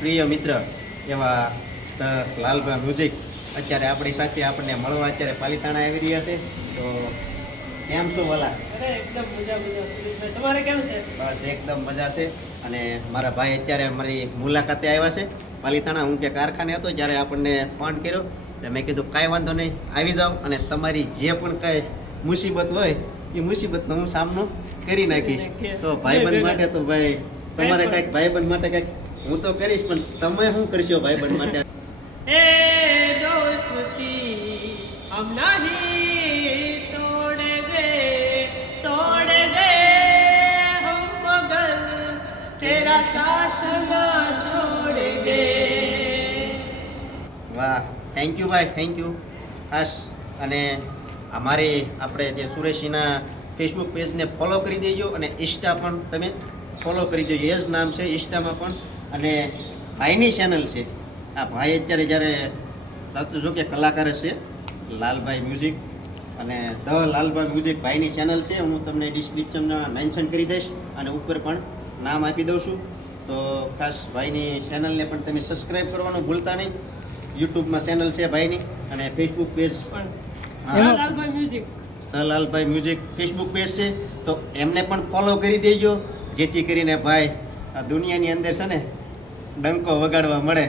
પ્રિય મિત્ર એવા લાલભાઈ મ્યુઝિક અત્યારે આપણી સાથે આપણને મળવા અત્યારે પાલિતાણા આવી રહ્યા છે. તો કેમ છો વાલા? એકદમ મજા. તમારે કેમ છે? બસ એકદમ મજા છે. અને મારા ભાઈ અત્યારે મારી મુલાકાતે આવ્યા છે પાલિતાણા. હું કે કારખાને હતો જ્યારે આપણને ફોન કર્યો તો મેં કીધું કાંઈ વાંધો નહીં, આવી જાઓ અને તમારી જે પણ કાંઈ મુસીબત હોય એ મુસીબતનો હું સામનો કરી નાખીશ. તો ભાઈબંધ માટે તો ભાઈ તમારે કંઈક ભાઈબંધ માટે કંઈક હું તો કરીશ, પણ તમે શું કરશો ભાઈબંધ માટે? એ દોસ્તી હમ નહીં તોડેંગે હમ મગર તેરા સાથ ના છોડેંગે. વાહ, થેન્ક યુ ભાઈ, થેન્ક યુ. ખાસ અને અમારી આપણે જે સુરેશીના ફેસબુક પેજને ફોલો કરી દેજો અને ઇન્સ્ટા પણ તમે ફોલો કરી દેજો. એ જ નામ છે ઇન્સ્ટામાં પણ. અને ભાઈની ચેનલ છે. આ ભાઈ અત્યારે જ્યારે સાચું જો કે કલાકાર જ છે, લાલભાઈ મ્યુઝિક. અને ધ લાલભાઈ મ્યુઝિક ભાઈની ચેનલ છે. હું તમને ડિસ્ક્રિપ્શનમાં મેન્શન કરી દઈશ અને ઉપર પણ નામ આપી દઉં છું. તો ખાસ ભાઈની ચેનલને પણ તમે સબસ્ક્રાઈબ કરવાનું ભૂલતા નહીં. યુટ્યુબમાં ચેનલ છે ભાઈની અને Facebook page Lalbhai music, the Lalbhai music Facebook page છે. તો એમને પણ ફોલો કરી દેજો, જેથી કરીને ભાઈ આ દુનિયાની અંદર છે ને ડંકો વગાડવા મળે.